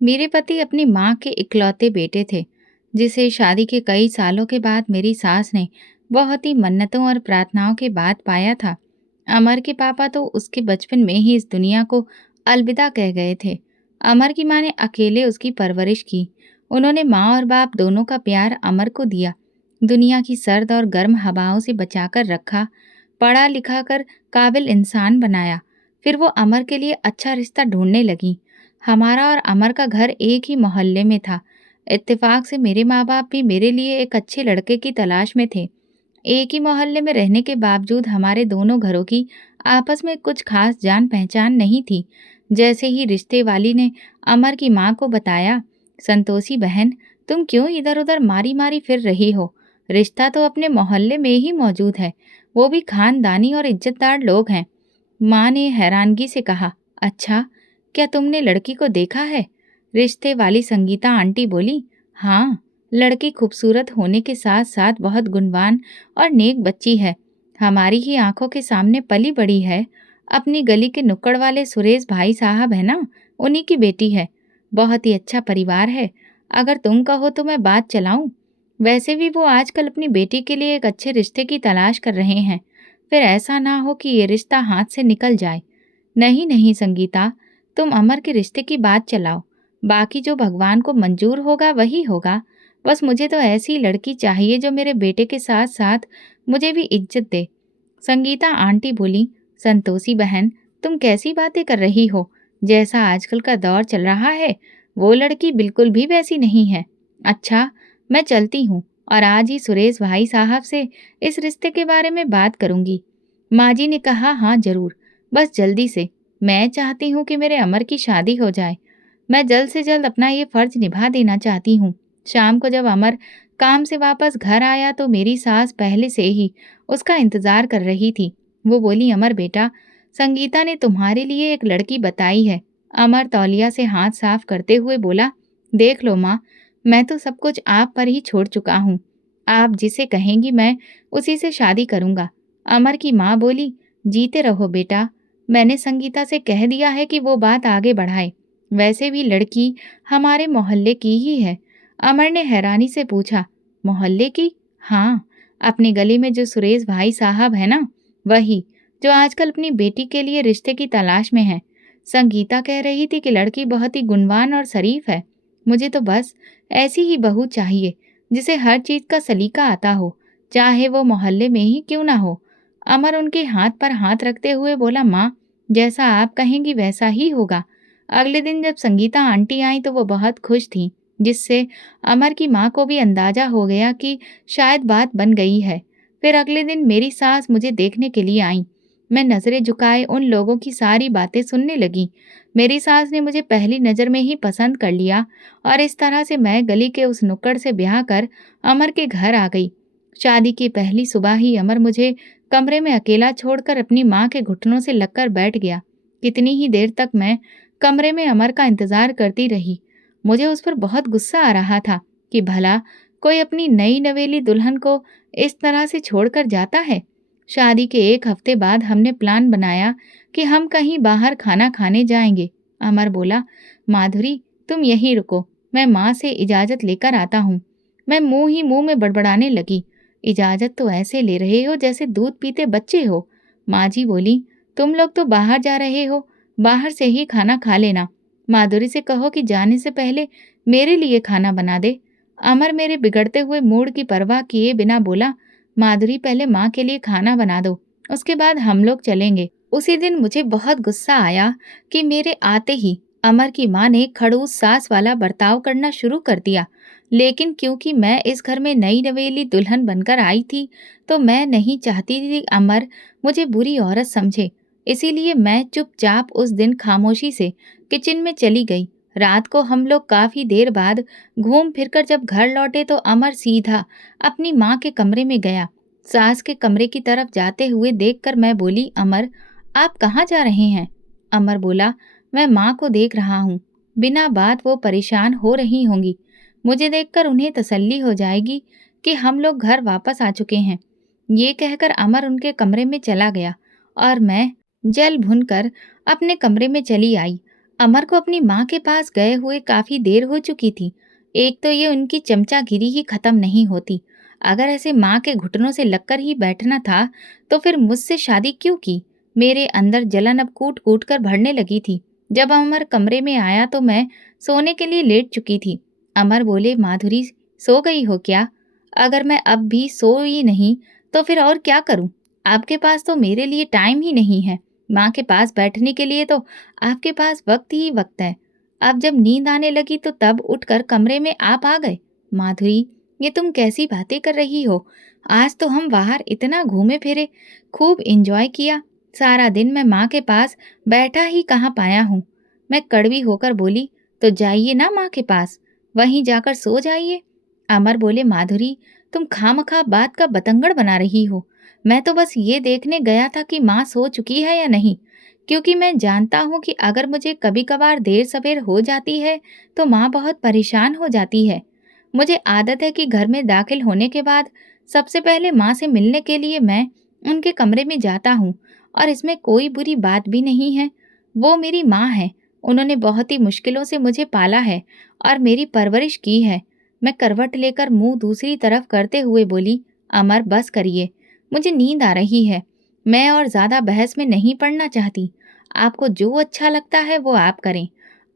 मेरे पति अपनी माँ के इकलौते बेटे थे, जिसे शादी के कई सालों के बाद मेरी सास ने बहुत ही मन्नतों और प्रार्थनाओं के बाद पाया था। अमर के पापा तो उसके बचपन में ही इस दुनिया को अलविदा कह गए थे। अमर की माँ ने अकेले उसकी परवरिश की। उन्होंने माँ और बाप दोनों का प्यार अमर को दिया। दुनिया की सर्द और गर्म हवाओं से बचाकर रखा, पढ़ा लिखा कर काबिल इंसान बनाया। फिर वो अमर के लिए अच्छा रिश्ता ढूंढने लगी। हमारा और अमर का घर एक ही मोहल्ले में था। इत्तेफाक से मेरे माँ बाप भी मेरे लिए एक अच्छे लड़के की तलाश में थे। एक ही मोहल्ले में रहने के बावजूद हमारे दोनों घरों की आपस में कुछ खास जान पहचान नहीं थी। जैसे ही रिश्ते वाली ने अमर की माँ को बताया, संतोषी बहन, तुम क्यों इधर उधर मारी मारी फिर रही हो? रिश्ता तो अपने मोहल्ले में ही मौजूद है, वो भी खानदानी और इज्जतदार लोग हैं। माँ ने हैरानगी से कहा, अच्छा, क्या तुमने लड़की को देखा है? रिश्ते वाली संगीता आंटी बोली, हाँ, लड़की खूबसूरत होने के साथ साथ बहुत गुणवान और नेक बच्ची है। हमारी ही आंखों के सामने पली बड़ी है। अपनी गली के नुक्कड़ वाले सुरेश भाई साहब है ना, उन्हीं की बेटी है। बहुत ही अच्छा परिवार है। अगर तुम कहो तो मैं बात चलाऊं। वैसे भी वो आजकल अपनी बेटी के लिए एक अच्छे रिश्ते की तलाश कर रहे हैं। फिर ऐसा ना हो कि ये रिश्ता हाथ से निकल जाए। नहीं नहीं संगीता, तुम अमर के रिश्ते की बात चलाओ। बाकी जो भगवान को मंजूर होगा वही होगा। बस मुझे तो ऐसी लड़की चाहिए जो मेरे बेटे के साथ साथ मुझे भी इज्जत दे। संगीता आंटी बोली, संतोषी बहन, तुम कैसी बातें कर रही हो? जैसा आजकल का दौर चल रहा है, वो लड़की बिल्कुल भी वैसी नहीं है। अच्छा, मैं चलती हूँ और आज ही सुरेश भाई साहब से इस रिश्ते के बारे में बात करूंगी। माँ जी ने कहा, हाँ जरूर, बस जल्दी से। मैं चाहती हूँ कि मेरे अमर की शादी हो जाए। मैं जल्द से जल्द अपना ये फर्ज निभा देना चाहती हूँ। शाम को जब अमर काम से वापस घर आया तो मेरी सास पहले से ही उसका इंतजार कर रही थी। वो बोली, अमर बेटा, संगीता ने तुम्हारे लिए एक लड़की बताई है। अमर तौलिया से हाथ साफ करते हुए बोला, देख लो माँ, मैं तो सब कुछ आप पर ही छोड़ चुका हूँ। आप जिसे कहेंगी मैं उसी से शादी करूँगा। अमर की माँ बोली, जीते रहो बेटा, मैंने संगीता से कह दिया है कि वो बात आगे बढ़ाए। वैसे भी लड़की हमारे मोहल्ले की ही है। अमर ने हैरानी से पूछा, मोहल्ले की? हाँ, अपनी गली में जो सुरेश भाई साहब है ना, वही, जो आजकल अपनी बेटी के लिए रिश्ते की तलाश में है। संगीता कह रही थी कि लड़की बहुत ही गुणवान और शरीफ है। मुझे तो बस ऐसी ही बहू चाहिए जिसे हर चीज का सलीका आता हो, चाहे वो मोहल्ले में ही क्यों ना हो। अमर उनके हाथ पर हाथ रखते हुए बोला, माँ, जैसा आप कहेंगी वैसा ही होगा। अगले दिन जब संगीता आंटी आई तो वो बहुत खुश थी, जिससे अमर की माँ को भी अंदाजा हो गया कि शायद बात बन गई है। फिर अगले दिन मेरी सास मुझे देखने के लिए आई। मैं नजरें झुकाए उन लोगों की सारी बातें सुनने लगी। मेरी सास ने मुझे पहली नज़र में ही पसंद कर लिया और इस तरह से मैं गली के उस नुक्कड़ से ब्याह कर अमर के घर आ गई। शादी की पहली सुबह ही अमर मुझे कमरे में अकेला छोड़कर अपनी माँ के घुटनों से लगकर बैठ गया। कितनी ही देर तक मैं कमरे में अमर का इंतजार करती रही। मुझे उस पर बहुत गुस्सा आ रहा था कि भला कोई अपनी नई नवेली दुल्हन को इस तरह से छोड़कर जाता है। शादी के एक हफ्ते बाद हमने प्लान बनाया कि हम कहीं बाहर खाना खाने जाएंगे। अमर बोला, माधुरी, तुम यहीं रुको, मैं माँ से इजाज़त लेकर आता हूँ। मैं मुंह ही मुंह में बड़बड़ाने लगी, इजाज़त तो ऐसे ले रहे हो जैसे दूध पीते बच्चे हो। माँ जी बोली, तुम लोग तो बाहर जा रहे हो, बाहर से ही खाना खा लेना। माधुरी से कहो कि जाने से पहले मेरे लिए खाना बना दे। अमर मेरे बिगड़ते हुए मूड की परवाह किए बिना बोला, माधुरी, पहले माँ के लिए खाना बना दो, उसके बाद हम लोग चलेंगे। उसी दिन मुझे बहुत गुस्सा आया कि मेरे आते ही अमर की माँ ने खड़ूस सास वाला बर्ताव करना शुरू कर दिया। लेकिन क्योंकि मैं इस घर में नई नवेली दुल्हन बनकर आई थी, तो मैं नहीं चाहती थी अमर मुझे बुरी औरत समझे। इसीलिए मैं चुपचाप उस दिन खामोशी से किचन में चली गई। रात को हम लोग काफी देर बाद घूम फिरकर जब घर लौटे तो अमर सीधा अपनी माँ के कमरे में गया। सास के कमरे की तरफ जाते हुए देखकर मैं बोली, अमर, आप कहाँ जा रहे हैं? अमर बोला, मैं माँ को देख रहा हूँ। बिना बात वो परेशान हो रही होंगी। मुझे देखकर उन्हें तसल्ली हो जाएगी कि हम लोग घर वापस आ चुके हैं। ये कहकर अमर उनके कमरे में चला गया और मैं जल भुनकर अपने कमरे में चली आई। अमर को अपनी माँ के पास गए हुए काफी देर हो चुकी थी। एक तो ये उनकी चमचागिरी ही खत्म नहीं होती। अगर ऐसे माँ के घुटनों से लगकर ही बैठना था, तो फिर मुझसे शादी क्यों की? मेरे अंदर जलन अब कूट कूट कर भरने लगी थी। जब अमर कमरे में आया तो मैं सोने के लिए लेट चुकी थी। अमर बोले, माधुरी, सो गई हो क्या? अगर मैं अब भी सोई नहीं, तो फिर और क्या करूं? आपके पास तो मेरे लिए टाइम ही नहीं है। माँ के पास बैठने के लिए तो आपके पास वक्त ही वक्त है। अब जब नींद आने लगी तो तब उठकर कमरे में आप आ गए। माधुरी, ये तुम कैसी बातें कर रही हो? आज तो हम बाहर इतना घूमे फिरे, खूब एंजॉय किया। सारा दिन मैं माँ के पास बैठा ही कहाँ पाया हूँ। मैं कड़वी होकर बोली, तो जाइए ना माँ के पास, वहीं जाकर सो जाइए। अमर बोले, माधुरी, तुम खामखा बात का बतंगड़ बना रही हो। मैं तो बस ये देखने गया था कि माँ सो चुकी है या नहीं, क्योंकि मैं जानता हूँ कि अगर मुझे कभी कभार देर सवेर हो जाती है तो माँ बहुत परेशान हो जाती है। मुझे आदत है कि घर में दाखिल होने के बाद सबसे पहले माँ से मिलने के लिए मैं उनके कमरे में जाता हूँ, और इसमें कोई बुरी बात भी नहीं है। वो मेरी माँ है। उन्होंने बहुत ही मुश्किलों से मुझे पाला है और मेरी परवरिश की है। मैं करवट लेकर मुंह दूसरी तरफ करते हुए बोली, अमर, बस करिए, मुझे नींद आ रही है। मैं और ज़्यादा बहस में नहीं पड़ना चाहती। आपको जो अच्छा लगता है वो आप करें।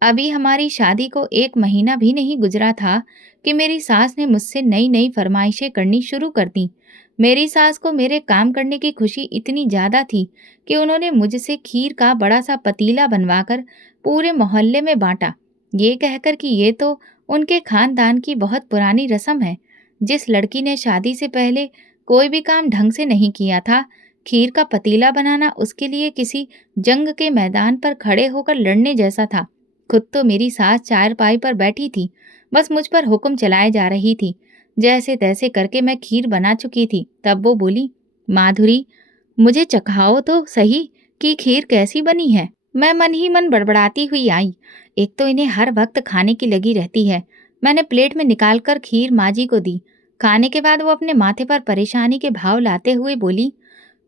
अभी हमारी शादी को 1 महीना भी नहीं गुजरा था कि मेरी सास ने मुझसे नई-नई फरमाइशें करनी शुरू कर दी। मेरी सास को मेरे काम करने की खुशी इतनी ज़्यादा थी कि उन्होंने मुझसे खीर का बड़ा-सा पतीला बनवाकर पूरे मोहल्ले में बाँटा, ये कहकर कि ये तो उनके खानदान की बहुत पुरानी रस्म है। जिस लड़की ने शादी से पहले कोई भी काम ढंग से नहीं किया था, खीर का पतीला बनाना उसके लिए किसी जंग के मैदान पर खड़े होकर लड़ने जैसा था। खुद तो मेरी सास चारपाई पर बैठी थी, बस मुझ पर हुक्म चलाए जा रही थी। जैसे तैसे करके मैं खीर बना चुकी थी। तब वो बोली, माधुरी, मुझे चखाओ तो सही कि खीर कैसी बनी है। मैं मन ही मन बड़बड़ाती हुई आई। एक तो इन्हें हर वक्त खाने की लगी रहती है। मैंने प्लेट में निकालकर खीर माँ जी को दी। खाने के बाद वो अपने माथे पर परेशानी के भाव लाते हुए बोली,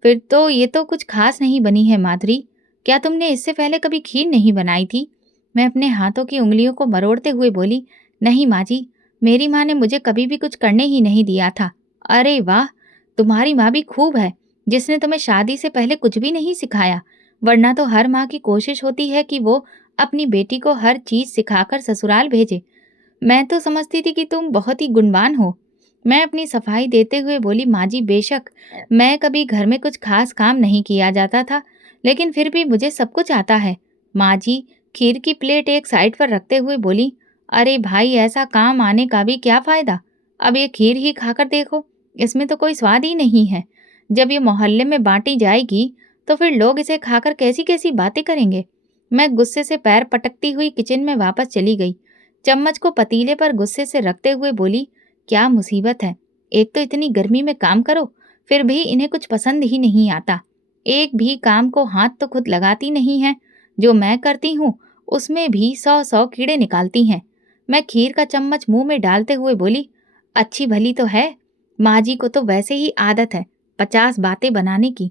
फिर तो ये तो कुछ खास नहीं बनी है माधुरी। क्या तुमने इससे पहले कभी खीर नहीं बनाई थी? मैं अपने हाथों की उंगलियों को मरोड़ते हुए बोली, नहीं माँ जी, मेरी माँ ने मुझे कभी भी कुछ करने ही नहीं दिया था। अरे वाह! तुम्हारी माँ भी खूब है, जिसने तुम्हें शादी से पहले कुछ भी नहीं सिखाया। वरना तो हर माँ की कोशिश होती है कि वो अपनी बेटी को हर चीज़ सिखाकर ससुराल भेजे। मैं तो समझती थी कि तुम बहुत ही गुणवान हो। मैं अपनी सफाई देते हुए बोली, माँ जी, बेशक मैं कभी घर में कुछ खास काम नहीं किया जाता था, लेकिन फिर भी मुझे सब कुछ आता है। माँ जी खीर की प्लेट एक साइड पर रखते हुए बोली, अरे भाई, ऐसा काम आने का भी क्या फायदा? अब ये खीर ही खाकर देखो, इसमें तो कोई स्वाद ही नहीं है। जब ये मोहल्ले में बांटी जाएगी तो फिर लोग इसे खाकर कैसी कैसी बातें करेंगे। मैं गुस्से से पैर पटकती हुई किचन में वापस चली गई। चम्मच को पतीले पर गुस्से से रखते हुए बोली, क्या मुसीबत है? एक तो इतनी गर्मी में काम करो, फिर भी इन्हें कुछ पसंद ही नहीं आता। एक भी काम को हाथ तो खुद लगाती नहीं है। जो मैं करती हूँ उसमें भी 100-100 कीड़े निकालती हैं। मैं खीर का चम्मच मुंह में डालते हुए बोली, अच्छी भली तो है। माँ जी को तो वैसे ही आदत है 50 बातें बनाने की।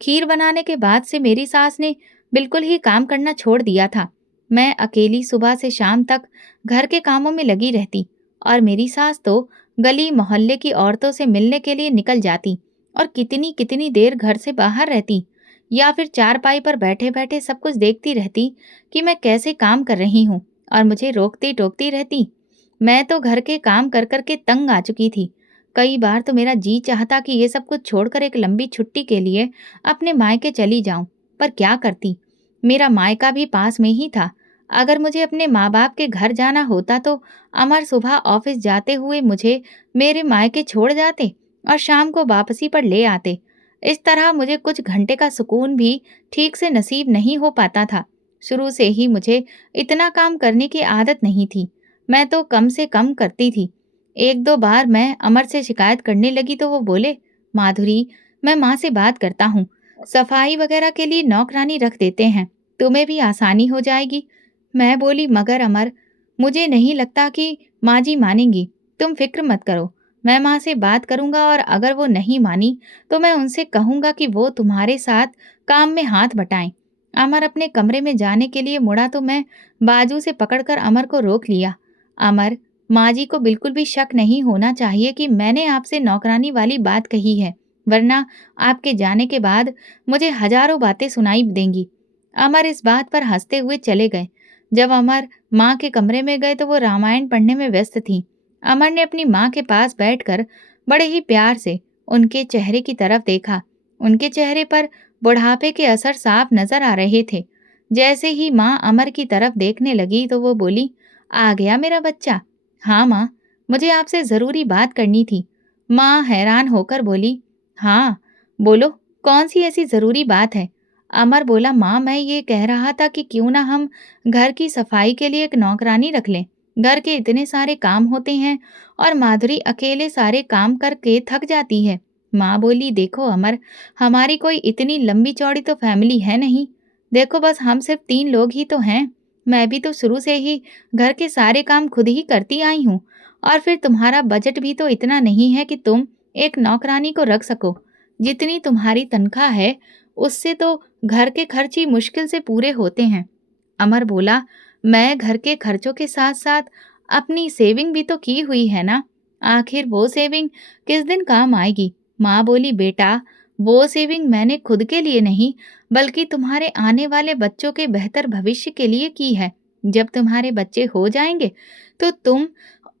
खीर बनाने के बाद से मेरी सास ने बिल्कुल ही काम करना छोड़ दिया था। मैं अकेली सुबह से शाम तक घर के कामों में लगी रहती, और मेरी सास तो गली मोहल्ले की औरतों से मिलने के लिए निकल जाती और कितनी कितनी देर घर से बाहर रहती, या फिर चारपाई पर बैठे बैठे सब कुछ देखती रहती कि मैं कैसे काम कर रही हूँ, और मुझे रोकती टोकती रहती। मैं तो घर के काम कर कर के तंग आ चुकी थी। कई बार तो मेरा जी चाहता कि ये सब कुछ छोड़कर एक लंबी छुट्टी के लिए अपने मायके चली जाऊं, पर क्या करती। मेरा मायका भी पास में ही था। अगर मुझे अपने माँ बाप के घर जाना होता तो अमर सुबह ऑफिस जाते हुए मुझे मेरे मायके छोड़ जाते और शाम को वापसी पर ले आते। इस तरह मुझे कुछ घंटे का सुकून भी ठीक से नसीब नहीं हो पाता था। शुरू से ही मुझे इतना काम करने की आदत नहीं थी। मैं तो कम से कम करती थी। 1-2 बार मैं अमर से शिकायत करने लगी तो वो बोले, माधुरी, मैं माँ से बात करता हूँ, सफाई वगैरह के लिए नौकरानी रख देते हैं, तुम्हें भी आसानी हो जाएगी। मैं बोली, मगर अमर, मुझे नहीं लगता कि माँ जी मानेंगी। तुम फिक्र मत करो, मैं माँ से बात करूंगा, और अगर वो नहीं मानी तो मैं उनसे कहूंगा कि वो तुम्हारे साथ काम में हाथ बटाएं। अमर अपने कमरे में जाने के लिए मुड़ा तो मैं बाजू से पकड़कर अमर को रोक लिया। अमर, माँ जी को बिल्कुल भी शक नहीं होना चाहिए कि मैंने आपसे नौकरानी वाली बात कही है, वरना आपके जाने के बाद मुझे हजारों बातें सुनाई देंगी। अमर इस बात पर हंसते हुए चले गए। जब अमर माँ के कमरे में गए तो वो रामायण पढ़ने में व्यस्त थीं। अमर ने अपनी माँ के पास बैठकर बड़े ही प्यार से उनके चेहरे की तरफ देखा। उनके चेहरे पर बुढ़ापे के असर साफ नजर आ रहे थे। जैसे ही माँ अमर की तरफ देखने लगी तो वो बोली, आ गया मेरा बच्चा। हाँ माँ, मुझे आपसे जरूरी बात करनी थी। माँ हैरान होकर बोली, हाँ बोलो, कौन सी ऐसी जरूरी बात है? अमर बोला, माँ मैं ये कह रहा था कि क्यों ना हम घर की सफाई के लिए एक नौकरानी रख लें। घर के इतने सारे काम होते हैं और माधुरी अकेले सारे काम करके थक जाती है। माँ बोली, देखो अमर, हमारी कोई इतनी लंबी चौड़ी तो फैमिली है नहीं। देखो बस हम सिर्फ 3 लोग ही तो हैं। मैं भी तो शुरू से ही घर के सारे काम खुद ही करती आई हूँ। और फिर तुम्हारा बजट भी तो इतना नहीं है कि तुम एक नौकरानी को रख सको। जितनी तुम्हारी तनख्वाह है उससे तो घर के खर्च ही मुश्किल से पूरे होते हैं। अमर बोला, मैं घर के खर्चों के साथ साथ अपनी सेविंग भी तो की हुई है ना। आखिर वो सेविंग किस दिन काम आएगी? माँ बोली, बेटा वो सेविंग मैंने खुद के लिए नहीं बल्कि तुम्हारे आने वाले बच्चों के बेहतर भविष्य के लिए की है। जब तुम्हारे बच्चे हो जाएंगे तो तुम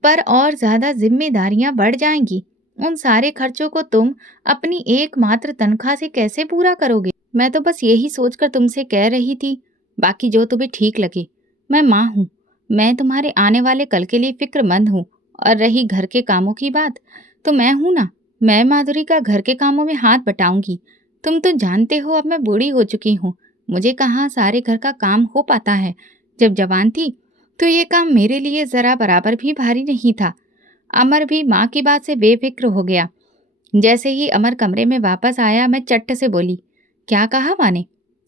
पर और ज्यादा जिम्मेदारियां बढ़ जाएंगी। उन सारे खर्चों को तुम अपनी एकमात्र तनख्वाह से कैसे पूरा करोगे? मैं तो बस यही सोचकर तुमसे कह रही थी, बाकी जो तुम्हें ठीक लगे। मैं माँ हूँ, मैं तुम्हारे आने वाले कल के लिए फिक्रमंद हूँ। और रही घर के कामों की बात, तो मैं हूँ ना, मैं माधुरी का घर के कामों में हाथ बटाऊंगी। तुम तो जानते हो अब मैं बूढ़ी हो चुकी हूँ, मुझे कहाँ सारे घर का काम हो पाता है। जब जवान थी तो ये काम मेरे लिए जरा बराबर भी भारी नहीं था। अमर भी माँ की बात से बेफिक्र हो गया। जैसे ही अमर कमरे में वापस आया मैं चट्ट से बोली, क्या कहा माँ ने?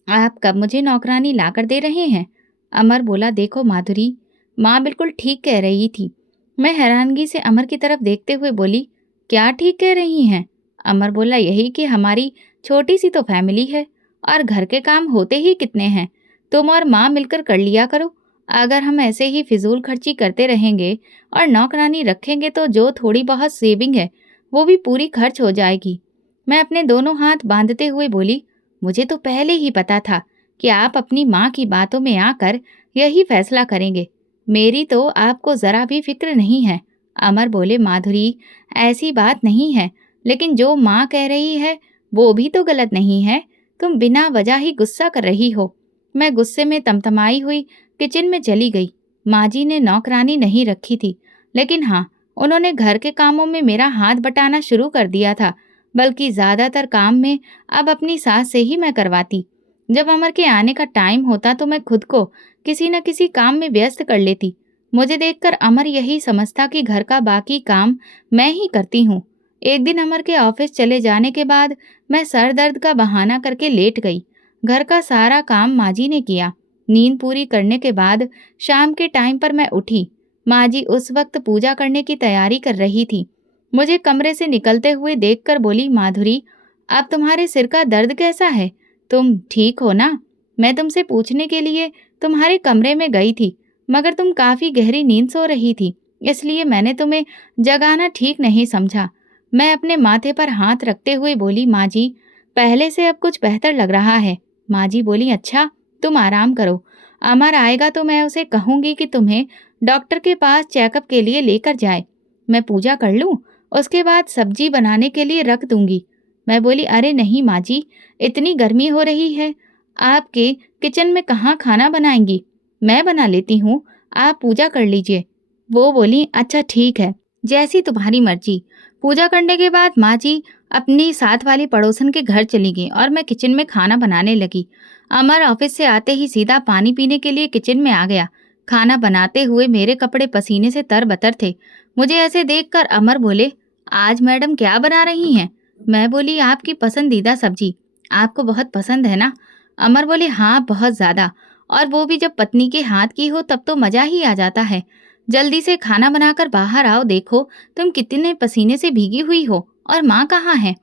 आप कब मुझे नौकरानी लाकर दे रहे हैं? अमर बोला, देखो माधुरी, माँ बिल्कुल ठीक कह रही थी। मैं हैरानगी से अमर की तरफ देखते हुए बोली, क्या ठीक कह रही हैं? अमर बोला, यही कि हमारी छोटी सी तो फैमिली है और घर के काम होते ही कितने हैं। तुम और माँ मिलकर कर लिया करो। अगर हम ऐसे ही फिजूल खर्ची करते रहेंगे और नौकरानी रखेंगे तो जो थोड़ी बहुत सेविंग है वो भी पूरी खर्च हो जाएगी। मैं अपने दोनों हाथ बांधते हुए बोली, मुझे तो पहले ही पता था कि आप अपनी माँ की बातों में आकर यही फैसला करेंगे। मेरी तो आपको जरा भी फिक्र नहीं है। अमर बोले, माधुरी ऐसी बात नहीं है, लेकिन जो माँ कह रही है वो भी तो गलत नहीं है। तुम बिना वजह ही गुस्सा कर रही हो। मैं गुस्से में तमतमाई हुई किचन में चली गई। माँ जी ने नौकरानी नहीं रखी थी, लेकिन हाँ, उन्होंने घर के कामों में मेरा हाथ बटाना शुरू कर दिया था। बल्कि ज्यादातर काम में अब अपनी सास से ही मैं करवाती। जब अमर के आने का टाइम होता तो मैं खुद को किसी न किसी काम में व्यस्त कर लेती। मुझे देखकर अमर यही समझता कि घर का बाकी काम मैं ही करती हूँ। एक दिन अमर के ऑफिस चले जाने के बाद मैं सर दर्द का बहाना करके लेट गई। घर का सारा काम माँ जी ने किया। नींद पूरी करने के बाद शाम के टाइम पर मैं उठी। माँ जी उस वक्त पूजा करने की तैयारी कर रही थी। मुझे कमरे से निकलते हुए देखकर बोली, माधुरी अब तुम्हारे सिर का दर्द कैसा है? तुम ठीक हो ना? मैं तुमसे पूछने के लिए तुम्हारे कमरे में गई थी, मगर तुम काफी गहरी नींद सो रही थी, इसलिए मैंने तुम्हें जगाना ठीक नहीं समझा। मैं अपने माथे पर हाथ रखते हुए बोली, माँ जी पहले से अब कुछ बेहतर लग रहा है। माँ जी बोली, अच्छा तुम आराम करो, अमर आएगा तो मैं उसे कहूंगी कि तुम्हें डॉक्टर के पास चेकअप के लिए लेकर जाए। मैं पूजा कर लूं, उसके बाद सब्जी बनाने के लिए रख दूंगी। मैं बोली, अरे नहीं माँ जी, इतनी गर्मी हो रही है, आपके किचन में कहाँ खाना बनाएंगी? मैं बना लेती हूँ, आप पूजा कर लीजिए। वो बोली, अच्छा ठीक है, जैसी तुम्हारी मर्जी। पूजा करने के बाद माँ जी अपनी साथ वाली पड़ोसन के घर चली गई और मैं किचन में खाना बनाने लगी। अमर ऑफिस से आते ही सीधा पानी पीने के लिए किचन में आ गया। खाना बनाते हुए मेरे कपड़े पसीने से तरबतर थे। मुझे ऐसे देखकर अमर बोले, आज मैडम क्या बना रही हैं? मैं बोली, आपकी पसंदीदा सब्जी। आपको बहुत पसंद है ना? अमर बोले, हाँ बहुत ज्यादा, और वो भी जब पत्नी के हाथ की हो तब तो मजा ही आ जाता है। जल्दी से खाना बनाकर बाहर आओ, देखो तुम कितने पसीने से भीगी हुई हो। और माँ कहाँ है?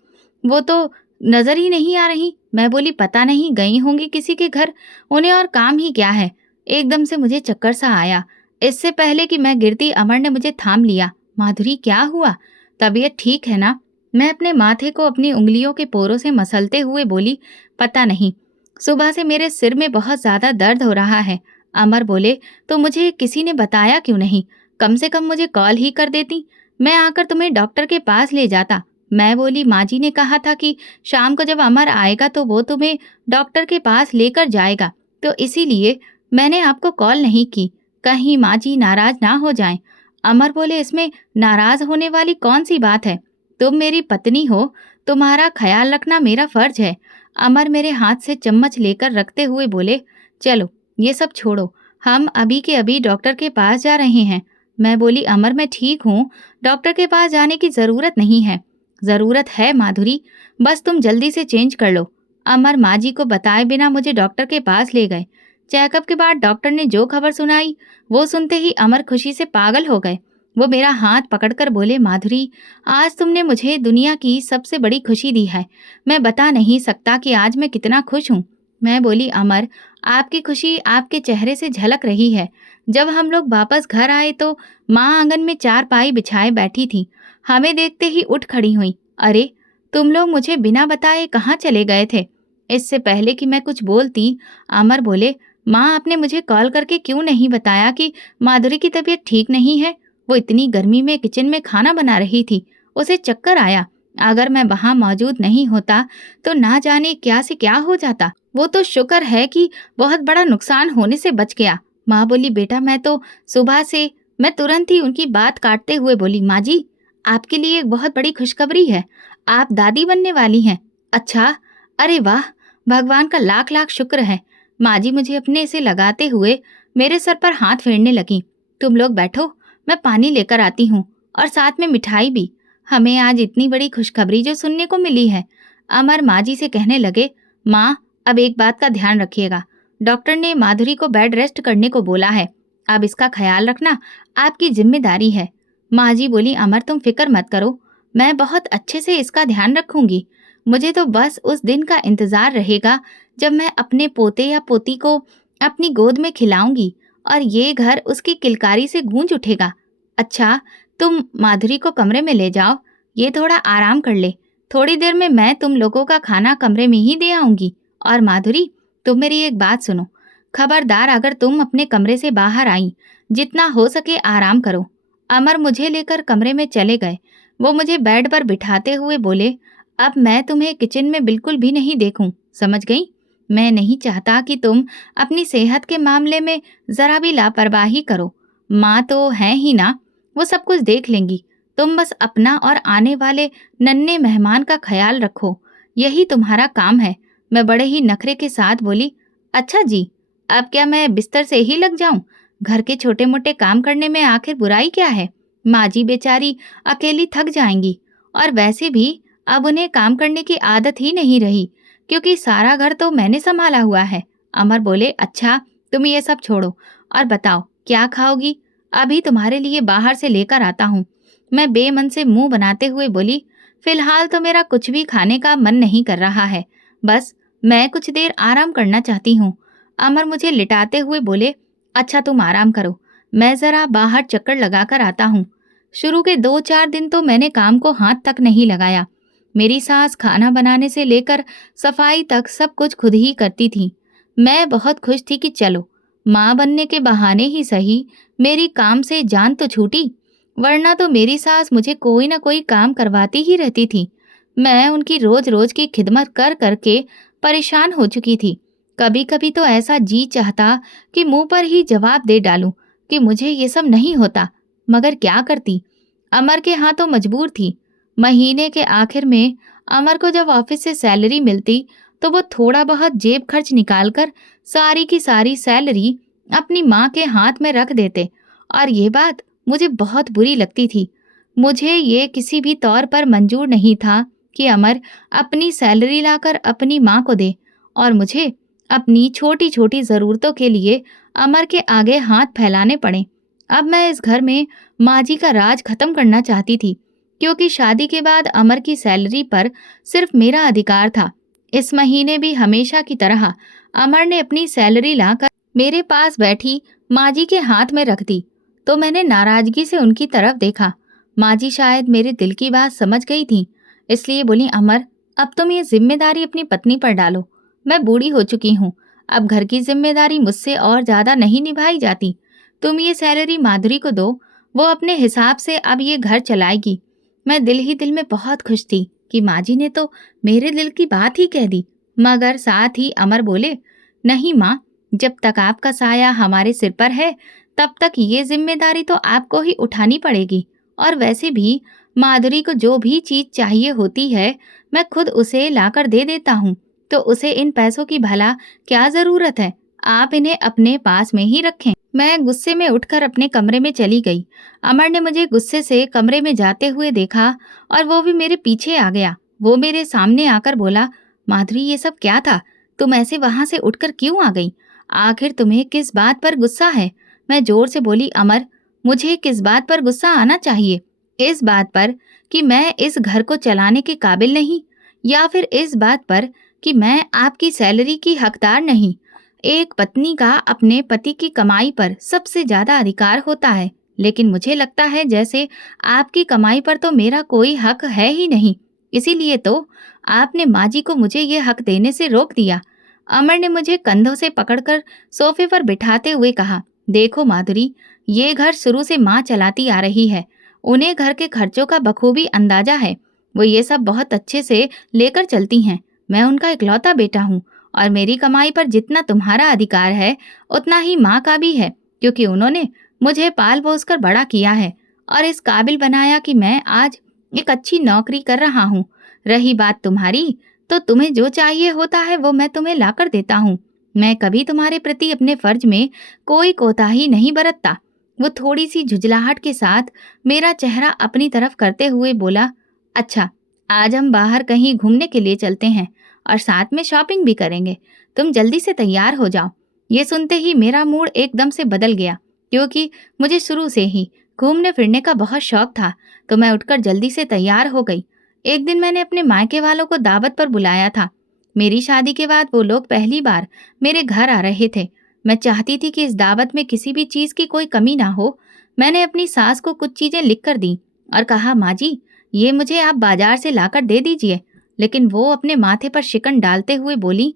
वो तो नजर ही नहीं आ रही। मैं बोली पता नहीं गई होंगी किसी के घर, उन्हें और काम ही क्या है। एकदम से मुझे चक्कर सा आया। इससे पहले कि मैं गिरती अमर ने मुझे थाम लिया। माधुरी क्या हुआ? तबीयत ठीक है ना? मैं अपने माथे को अपनी उंगलियों के पोरों से मसलते हुए बोली, पता नहीं, सुबह से मेरे सिर में बहुत ज्यादा दर्द हो रहा है। अमर बोले, तो मुझे किसी ने बताया क्यों नहीं? कम से कम मुझे कॉल ही कर देती, मैं आकर तुम्हें डॉक्टर के पास ले जाता। मैं बोली, माँ जी ने कहा था कि शाम को जब अमर आएगा तो वो तुम्हें डॉक्टर के पास लेकर जाएगा, तो इसीलिए मैंने आपको कॉल नहीं की, कहीं माँ जी नाराज ना हो जाएं। अमर बोले, इसमें नाराज होने वाली कौन सी बात है? तुम मेरी पत्नी हो, तुम्हारा ख्याल रखना मेरा फर्ज है। अमर मेरे हाथ से चम्मच लेकर रखते हुए बोले, चलो ये सब छोड़ो, हम अभी के अभी डॉक्टर के पास जा रहे हैं। मैं बोली, अमर मैं ठीक हूँ, डॉक्टर के पास जाने की ज़रूरत नहीं है। ज़रूरत है माधुरी, बस तुम जल्दी से चेंज कर लो। अमर माँ जी को बताए बिना मुझे डॉक्टर के पास ले गए। चेकअप के बाद डॉक्टर ने जो खबर सुनाई, वो सुनते ही अमर खुशी से पागल हो गए। वो मेरा हाथ पकड़कर बोले, माधुरी, आज तुमने मुझे दुनिया की सबसे बड़ी खुशी दी है। मैं बता नहीं सकता कि आज मैं कितना खुश हूँ। मैं बोली, अमर, आपकी खुशी आपके चेहरे से झलक रही है। जब हम लोग वापस घर आए तो माँ आंगन में चारपाई बिछाए बैठी थी। हमें देखते ही उठ खड़ी हुई। अरे, तुम लोग मुझे बिना बताए कहाँ चले गए थे? इससे पहले कि मैं कुछ बोलती, अमर बोले, माँ आपने मुझे कॉल करके क्यों नहीं बताया कि माधुरी की तबीयत ठीक नहीं है? वो इतनी गर्मी में किचन में खाना बना रही थी, उसे चक्कर आया। अगर मैं वहां मौजूद नहीं होता तो ना जाने क्या से क्या हो जाता। वो तो शुक्र है कि बहुत बड़ा नुकसान होने से बच गया। माँ बोली, बेटा मैं तो सुबह से। मैं तुरंत ही उनकी बात काटते हुए बोली, माँ जी, आपके लिए एक बहुत बड़ी खुशखबरी है, आप दादी बनने वाली हैं। अच्छा, अरे वाह, भगवान का लाख लाख शुक्र है। माँ जी मुझे अपने से लगाते हुए मेरे सर पर हाथ फेरने लगी। तुम लोग बैठो, मैं पानी लेकर आती हूँ, और साथ में मिठाई भी। हमें आज इतनी बड़ी खुशखबरी जो सुनने को मिली है। अमर माँ जी से कहने लगे, माँ अब एक बात का ध्यान रखिएगा, डॉक्टर ने माधुरी को बेड रेस्ट करने को बोला है, अब इसका ख्याल रखना आपकी जिम्मेदारी है। माँ जी बोली, अमर तुम फिक्र मत करो, मैं बहुत अच्छे से इसका ध्यान रखूंगी। मुझे तो बस उस दिन का इंतजार रहेगा जब मैं अपने पोते या पोती को अपनी गोद में खिलाऊंगी और ये घर उसकी किलकारी से गूंज उठेगा। अच्छा, तुम माधुरी को कमरे में ले जाओ, ये थोड़ा आराम कर ले। थोड़ी देर में मैं तुम लोगों का खाना कमरे में ही दे आऊंगी। और माधुरी, तुम मेरी एक बात सुनो, खबरदार अगर तुम अपने कमरे से बाहर आई, जितना हो सके आराम करो। अमर मुझे लेकर कमरे में चले गए। वो मुझे बेड पर बिठाते हुए बोले, अब मैं तुम्हें किचन में बिल्कुल भी नहीं देखूं, समझ गई? मैं नहीं चाहता कि तुम अपनी सेहत के मामले में जरा भी लापरवाही करो। माँ तो है ही ना, वो सब कुछ देख लेंगी। तुम बस अपना और आने वाले नन्हे मेहमान का ख्याल रखो, यही तुम्हारा काम है। मैं बड़े ही नखरे के साथ बोली, अच्छा जी, अब क्या मैं बिस्तर से ही लग जाऊं? घर के छोटे मोटे काम करने में आखिर बुराई क्या है? माँ जी बेचारी अकेली थक जाएंगी, और वैसे भी अब उन्हें काम करने की आदत ही नहीं रही, क्योंकि सारा घर तो मैंने संभाला हुआ है। अमर बोले, अच्छा तुम ये सब छोड़ो और बताओ क्या खाओगी? अभी तुम्हारे लिए बाहर से लेकर आता हूँ। मैं बेमन से मुंह बनाते हुए बोली, फिलहाल तो मेरा कुछ भी खाने का मन नहीं कर रहा है, बस मैं कुछ देर आराम करना चाहती हूँ। अमर मुझे लिटाते हुए बोले, अच्छा तुम आराम करो, मैं जरा बाहर चक्कर लगाकर आता हूँ। शुरू के 2-4 दिन तो मैंने काम को हाथ तक नहीं लगाया। मेरी सास खाना बनाने से लेकर सफाई तक सब कुछ खुद ही करती थी। मैं बहुत खुश थी कि चलो, माँ बनने के बहाने ही सही मेरी काम से जान तो छूटी, वरना तो मेरी सास मुझे कोई ना कोई काम करवाती ही रहती थी। मैं उनकी रोज रोज की खिदमत कर करके परेशान हो चुकी थी। कभी कभी तो ऐसा जी चाहता कि मुंह पर ही जवाब दे डालूं कि मुझे ये सब नहीं होता, मगर क्या करती, अमर के हाथों मजबूर थी। महीने के आखिर में अमर को जब ऑफिस से सैलरी मिलती तो वो थोड़ा बहुत जेब खर्च निकालकर सारी की सारी सैलरी अपनी माँ के हाथ में रख देते, और ये बात मुझे बहुत बुरी लगती थी। मुझे ये किसी भी तौर पर मंजूर नहीं था कि अमर अपनी सैलरी लाकर अपनी माँ को दे और मुझे अपनी छोटी छोटी ज़रूरतों के लिए अमर के आगे हाथ फैलाने पड़े। अब मैं इस घर में माँ जी का राज खत्म करना चाहती थी, क्योंकि शादी के बाद अमर की सैलरी पर सिर्फ मेरा अधिकार था। इस महीने भी हमेशा की तरह अमर ने अपनी सैलरी लाकर मेरे पास बैठी माँ जी के हाथ में रख दी, तो मैंने नाराजगी से उनकी तरफ देखा। माँ जी शायद मेरे दिल की बात समझ गई थी, इसलिए बोली, अमर, अब तुम ये जिम्मेदारी अपनी पत्नी पर डालो। मैं बूढ़ी हो चुकी हूँ, अब घर की जिम्मेदारी मुझसे और ज्यादा नहीं निभाई जाती। तुम ये सैलरी माधुरी को दो, वो अपने हिसाब से अब ये घर चलाएगी। मैं दिल ही दिल में बहुत खुश थी कि माँ जी ने तो मेरे दिल की बात ही कह दी। मगर साथ ही अमर बोले, नहीं माँ, जब तक आपका साया हमारे सिर पर है तब तक ये जिम्मेदारी तो आपको ही उठानी पड़ेगी। और वैसे भी माधुरी को जो भी चीज चाहिए होती है मैं खुद उसे लाकर दे देता हूँ, तो उसे इन पैसों की भला क्या जरूरत है। आप इन्हें अपने पास में ही रखें। मैं गुस्से में उठकर अपने कमरे में चली गई। अमर ने मुझे गुस्से से कमरे में जाते हुए देखा और वो भी मेरे पीछे आ गया। वो मेरे सामने आकर बोला, माधुरी, ये सब क्या था? तुम ऐसे वहां से उठकर क्यों आ गई? आखिर तुम्हें किस बात पर गुस्सा है? मैं जोर से बोली, अमर, मुझे किस बात पर गुस्सा आना चाहिए? इस बात पर कि मैं इस घर को चलाने के काबिल नहीं, या फिर इस बात पर कि मैं आपकी सैलरी की हकदार नहीं? एक पत्नी का अपने पति की कमाई पर सबसे ज्यादा अधिकार होता है, लेकिन मुझे लगता है जैसे आपकी कमाई पर तो मेरा कोई हक है ही नहीं। इसीलिए तो आपने माँ जी को मुझे ये हक देने से रोक दिया। अमर ने मुझे कंधों से पकड़कर सोफे पर बिठाते हुए कहा, देखो माधुरी, ये घर शुरू से माँ चलाती आ रही है। उन्हें घर के खर्चों का बखूबी अंदाजा है। वो ये सब बहुत अच्छे से लेकर चलती हैं। मैं उनका इकलौता बेटा हूँ और मेरी कमाई पर जितना तुम्हारा अधिकार है उतना ही माँ का भी है, क्योंकि उन्होंने मुझे पाल पोस कर बड़ा किया है और इस काबिल बनाया कि मैं आज एक अच्छी नौकरी कर रहा हूँ। रही बात तुम्हारी, तो तुम्हें जो चाहिए होता है वो मैं तुम्हें लाकर देता हूँ। मैं कभी तुम्हारे प्रति अपने फर्ज में कोई कोताही नहीं बरतता। वो थोड़ी सी झुंझलाहट के साथ मेरा चेहरा अपनी तरफ करते हुए बोला, अच्छा, आज हम बाहर कहीं घूमने के लिए चलते हैं और साथ में शॉपिंग भी करेंगे। तुम जल्दी से तैयार हो जाओ। ये सुनते ही मेरा मूड एकदम से बदल गया, क्योंकि मुझे शुरू से ही घूमने फिरने का बहुत शौक था। तो मैं उठकर जल्दी से तैयार हो गई। एक दिन मैंने अपने मायके वालों को दावत पर बुलाया था। मेरी शादी के बाद वो लोग पहली बार मेरे घर आ रहे थे। मैं चाहती थी कि इस दावत में किसी भी चीज की कोई कमी ना हो। मैंने अपनी सास को कुछ चीजें लिख कर दी और कहा, माँ जी, ये मुझे आप बाजार से लाकर दे दीजिए। लेकिन वो अपने माथे पर शिकन डालते हुए बोली,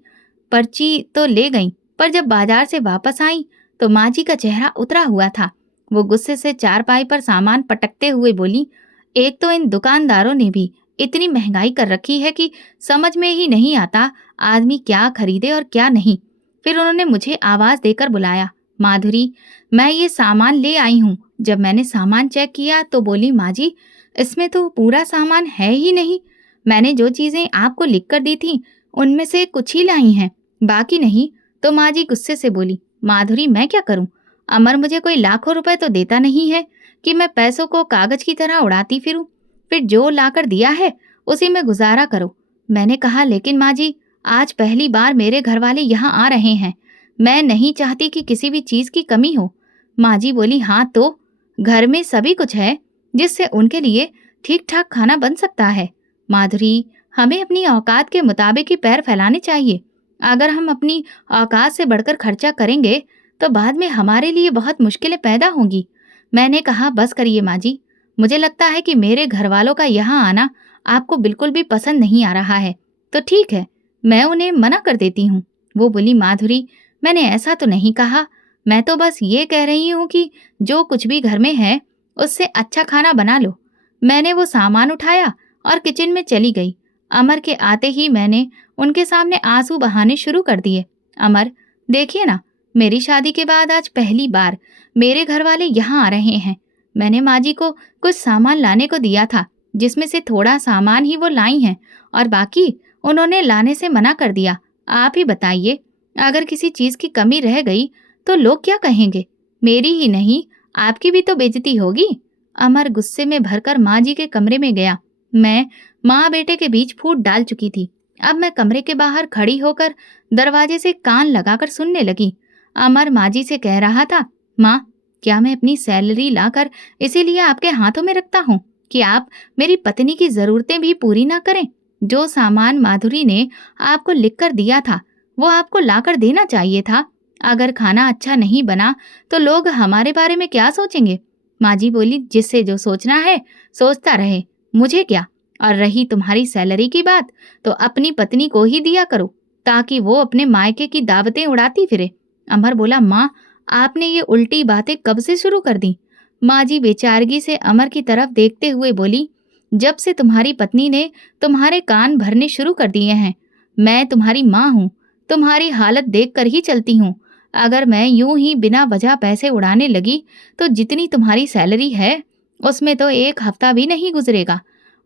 पर्ची तो ले गई, पर जब बाजार से वापस आई तो माँ जी का चेहरा उतरा हुआ था। वो गुस्से से चारपाई पर सामान पटकते हुए बोली, एक तो इन दुकानदारों ने भी इतनी महंगाई कर रखी है कि समझ में ही नहीं आता आदमी क्या खरीदे और क्या नहीं। फिर उन्होंने मुझे आवाज देकर बुलाया, माधुरी, मैं ये सामान ले आई हूँ। जब मैंने सामान चेक किया तो बोली, माँ जी, इसमें तो पूरा सामान है ही नहीं। मैंने जो चीजें आपको लिख कर दी थी उनमें से कुछ ही लाई हैं, बाकी नहीं। तो माँ जी गुस्से से बोली, माधुरी, मैं क्या करूं? अमर मुझे कोई लाखों रुपए तो देता नहीं है कि मैं पैसों को कागज की तरह उड़ाती फिरूं। फिर जो लाकर दिया है उसी में गुजारा करो। मैंने कहा, लेकिन माँ जी, आज पहली बार मेरे घर वाले यहाँ आ रहे हैं। मैं नहीं चाहती कि किसी भी चीज की कमी हो। माँ जी बोली, हाँ तो घर में सभी कुछ है जिससे उनके लिए ठीक ठाक खाना बन सकता है। माधुरी, हमें अपनी औकात के मुताबिक ही पैर फैलाने चाहिए। अगर हम अपनी औकात से बढ़कर खर्चा करेंगे तो बाद में हमारे लिए बहुत मुश्किलें पैदा होंगी। मैंने कहा, बस करिए माँ जी, मुझे लगता है कि मेरे घर वालों का यहाँ आना आपको बिल्कुल भी पसंद नहीं आ रहा है, तो ठीक है, मैं उन्हें मना कर देती हूँ। वो बोली, माधुरी, मैंने ऐसा तो नहीं कहा। मैं तो बस ये कह रही हूँ कि जो कुछ भी घर में है उससे अच्छा खाना बना लो। मैंने वो सामान उठाया और किचन में चली गई। अमर के आते ही मैंने उनके सामने आंसू बहाने शुरू कर दिए। अमर, देखिए ना, मेरी शादी के बाद आज पहली बार मेरे घर वाले यहाँ आ रहे हैं। मैंने माँ जी को कुछ सामान लाने को दिया था, जिसमें से थोड़ा सामान ही वो लाई हैं और बाकी उन्होंने लाने से मना कर दिया। आप ही बताइए, अगर किसी चीज की कमी रह गई तो लोग क्या कहेंगे? मेरी ही नहीं, आपकी भी तो बेइज्जती होगी। अमर गुस्से में भरकर माँ जी के कमरे में गया। मैं माँ बेटे के बीच फूट डाल चुकी थी। अब मैं कमरे के बाहर खड़ी होकर दरवाजे से कान लगाकर सुनने लगी। अमर माँ जी से कह रहा था, माँ, क्या मैं अपनी सैलरी लाकर इसीलिए आपके हाथों में रखता हूँ कि आप मेरी पत्नी की जरूरतें भी पूरी ना करें? जो सामान माधुरी ने आपको लिखकर दिया था, वो आपको लाकर देना चाहिए था। अगर खाना अच्छा नहीं बना, तो लोग हमारे बारे में क्या सोचेंगे? माँ जी बोली, जिससे जो सोचना है, सोचता रहे, मुझे क्या? और रही तुम्हारी सैलरी की बात, तो अपनी पत्नी को ही दिया करो, ताकि वो अपने मायके की दावतें उड़ाती फिरे। अमर बोला, माँ, आपने ये उल्टी बातें कब से शुरू कर दी? माँ जी बेचारगी से अमर की तरफ देखते हुए बोली, जब से तुम्हारी पत्नी ने तुम्हारे कान भरने शुरू कर दिए हैं। मैं तुम्हारी माँ हूँ, तुम्हारी हालत देखकर ही चलती हूँ। अगर मैं यूं ही बिना वजह पैसे उड़ाने लगी, तो जितनी तुम्हारी सैलरी है, उसमें तो एक हफ्ता भी नहीं गुजरेगा।